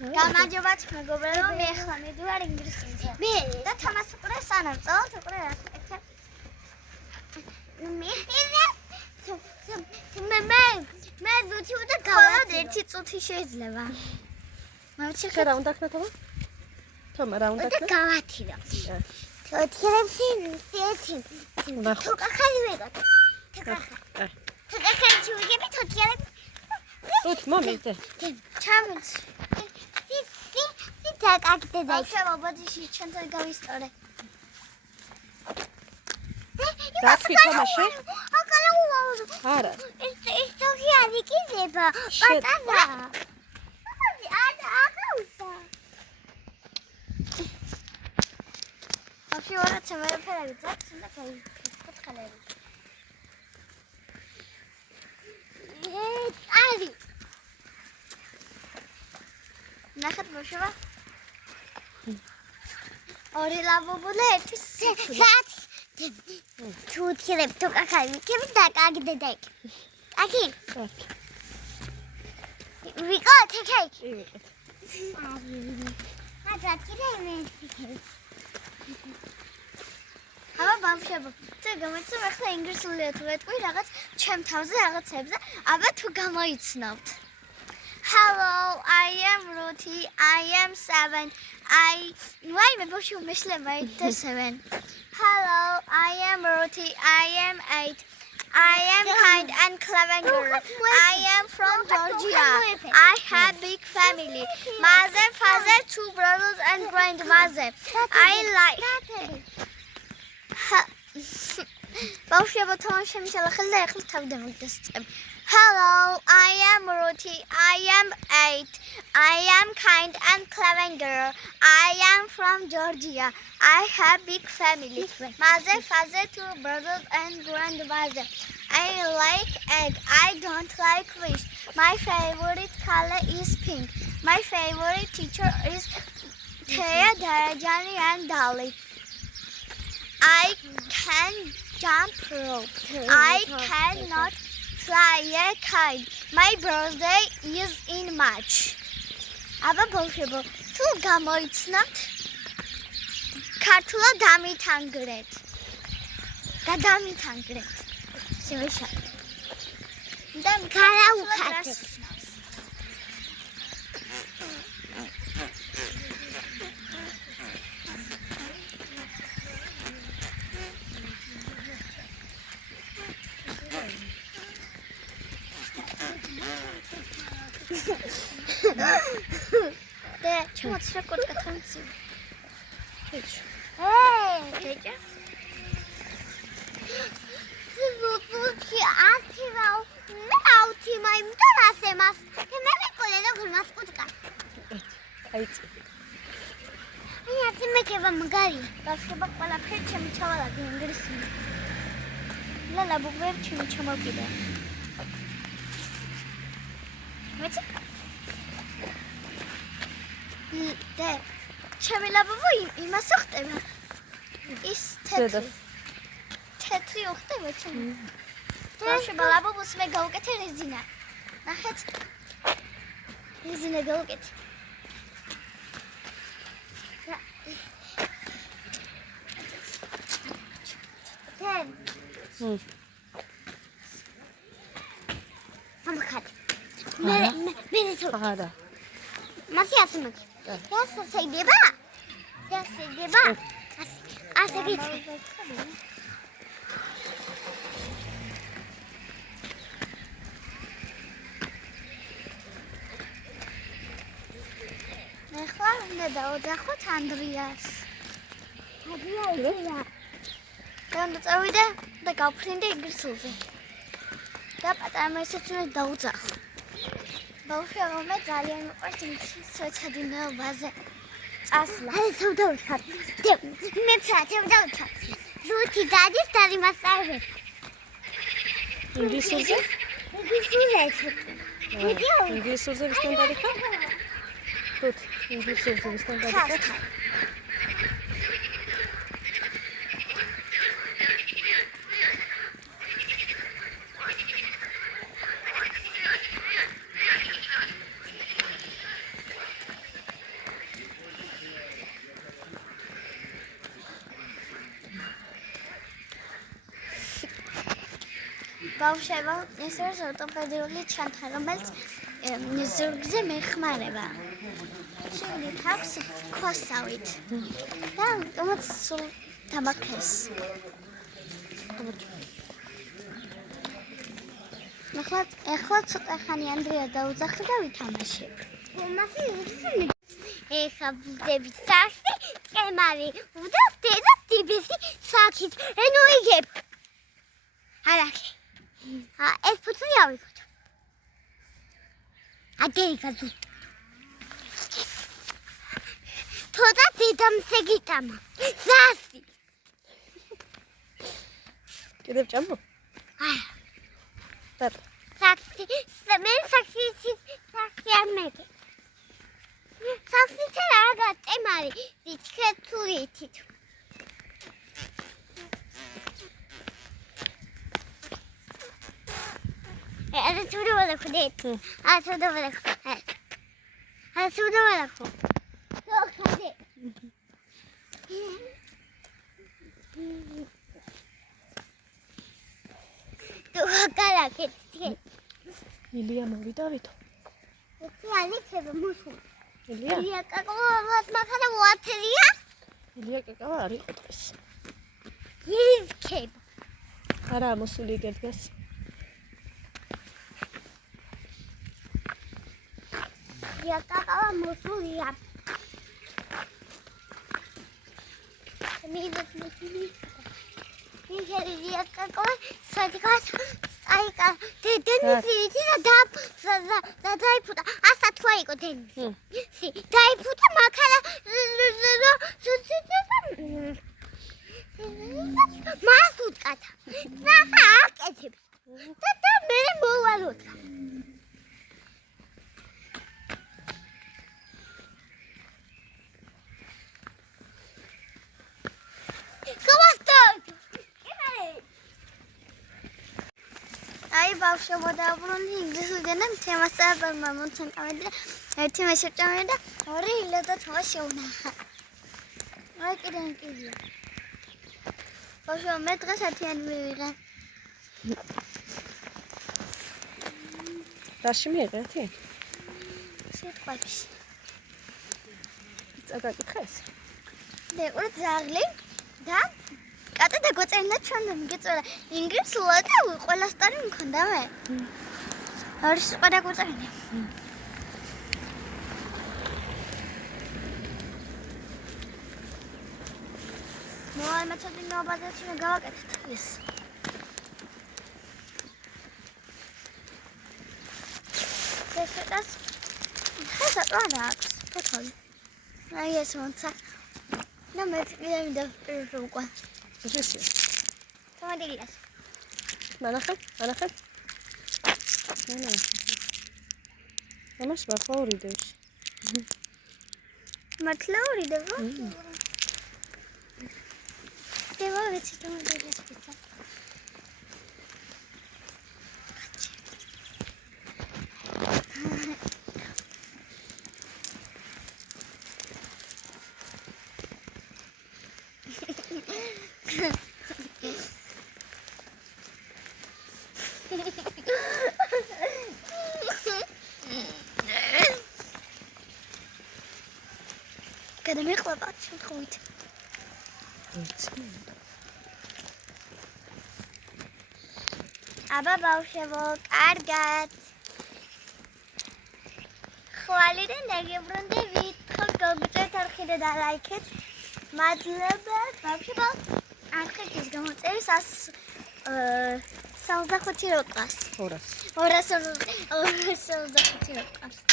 გამარჯობათ მეგობრებო, მე ახლა მიდივარ ინგლისურზე. მე და თამას უყურე სანამ წავთ უყურე რა ეკეთებ. მე YouTube და გავადი ერთი წუთი შეიძლება. ხე რა უნდა ქნა თომა? თომა რა უნდა ქნა? და გავათირო. თოთიებში ერთი. თუ კახალი ვეგოთ. თუ კახალი შევიგები თოთიები. უთი მომიწე. ჩამოც. დაკაკდე და შეიძლება ბოდიში ჩვენთან გავისწორე. რასკი თამაში? არა. ეს თოქი ადიკიდება. პატარა. აგაუსა. აფი ვარაცა ვერაფერი ძაც და კოცხალები. არი. ნახეთ მოშვა. ორი ლაბობულე ერთი სათ. თუ თირებ თუ კახალი მიქები დაკაგდე და იქ. აკი? ვიკო თქეი. ვიყეთ. მაგრამ კიდე მე თქეი. აბა ბავშვებო, თუ გამეცემ ახლა ინგლისურია თუ ვეთქვი რაღაც ჩემ თავზე რაღაცებზე, აბა თუ გამოიცნობთ. Hello, I am Ruti. I am 7. Why me boshu mysleba ite 7. Hello, I am Ruti. I am 8. I am kind and clever girl. I am from Georgia. I have big family. Mother, father, 2 brothers and grandmother. I like باشا تماشا میشه خلي تبدا مقدسة. Hello, I am Ruti. I am 8. I am kind and clever girl. I am from Georgia. I have big family. Mother, father, 2 brothers and grandmother. I like egg. I don't like fish. My favorite color is pink. My favorite teacher is Thea, Darajani and Dolly. I can jump rope. I cannot fly a kite. My birthday is in March. აბა ბავშვებო, თუ გამოიცნობთ ქართულად დამითანგრეთ. გადამითანგრეთ. შევეშალ. და გარაუხატეთ. და ჩამოწრე კოტკა თამცი. ეჩ. ეჩ. ზუწუჩი ათივაო. მე აუთი მაიმთან ასე მას. მე მეკოლე როგორ მას კოტკა. აიც. აი ასე მეკება მაგარი. გასება ყველაფერი ჩემი ჩავალადი ინგლისური. ლალა ბუღებ ჩემი ჩამოვკიდა. მეცი და ჩემი ლაბობო იმას ხდება ის თეთრი ხდება ჩემი ბავშვებო ლაბობოს მე გავუკეთე რეზინა ნახეთ რეზინა გავუკეთე ამხატ მე თუ არა მასი ასმაკ Yasa შეიძლება? Yasa შეიძლება? ასე გიწევ. ახლა უნდა დავდახოთ ანდრიას. ანდრია. და წავიდე და გავფრინდე ინგლისურზე. და პატარა მეცაც უნდა დაუძახო. ბავშვებო მე ძალიან მიყვარს ინგლისურის შეცადინეობაზე წასვლა. აი სავდავთხარ. მე სავდავთხარ. რუთი დადის დამასწავლე. ინგლისურზე? ინგლისურზე. ინგლისურზე ვისთან გადიხარ? თუთ, ინგლისურზე ვისთან გადიხარ? ბავშვებო, ეს არის ორტოპედიული ჩანთა, რომელიც ზურგზე მეხმარება. შეგნით აქვს ქვასავით. და ამიტომაც სულ დამაქეს. ეხლა ცოტა ხანი ანდრია დაუძახდა და ვითამაშებ. ეხა ვდები სახში, კემარი, ვდები და დიბესი სახით. ენო იგებ. არაკი. ეს ფუძი ავიღოთ. ადერი გაზუსტ. თოდა დედამზე გიტამა. ზასი. კიდევ ჭამო? არა. ბატ. საქსი, მე საქსი ამეკე. საქსი რა გაწემარი, დიჩქეთურით. არა თუდა ვაკუდეთ. თუდა ვაკუდეთ. თუდა ვაკუდეთ. ხოდე. თუ გაკალაკეთ. ილია მოვიდავითო. ხალი ხება მუსუ. ილია? ილია კაკავას მაგადა ვათრია? ილია კაკავა არ იყო დღეს. ილქებ. არა მოსული გედგას. ილია კაკავა მოსულია. მიდეთ მოსული. ილია კაკავა სადღაც აიკა დენისი და დაიფუტა ასა თუ აიკო დენისი დაიფუტა მაქალა მას უტკათა ნახა აკეთებს და მე მოვალოთ აი ბავშვებო დაუბრუნდი ინგლისურიდან და თემასწავლებლმა მომცანყავდა ერთი მეშეჭამე და ორი ილო და თვა შეუნახა. აი კიდე. ბავშვო მე დღეს ერთიანი მივიღე. რაში მიიღე ერთი? სიტყვებში. წაგაკითხეს? და ზაღლი და კატა და გოწერნა ჩვენ მიგეწოდა ინგლისურად და ყველა სტარი მქონდა მე. არის ყველა გოწერნა. მოალ მეთოდი ნობადეთი მე გავაკეთეთ ეს. ეს ხესა რა აქვს ფოტოი. აი ეს მონცა. და მე ვიდე უკვე. ზუსტი. თამადილიას. მანახე? მამას ვახაურიდებს. მართლაურიდებო? დევა ვიცი თამადილიას პიცა. Kada me qaba shkhut. აბა ბავშვებო, კარგად. ხვალიდან დაგიბრუნდებით. ხო გოგწევთ არხიდე და ლაიქეთ. მადლობა ბავშვებო. არხის გამოწერის 165 როკლას. 200. 265 როკლას.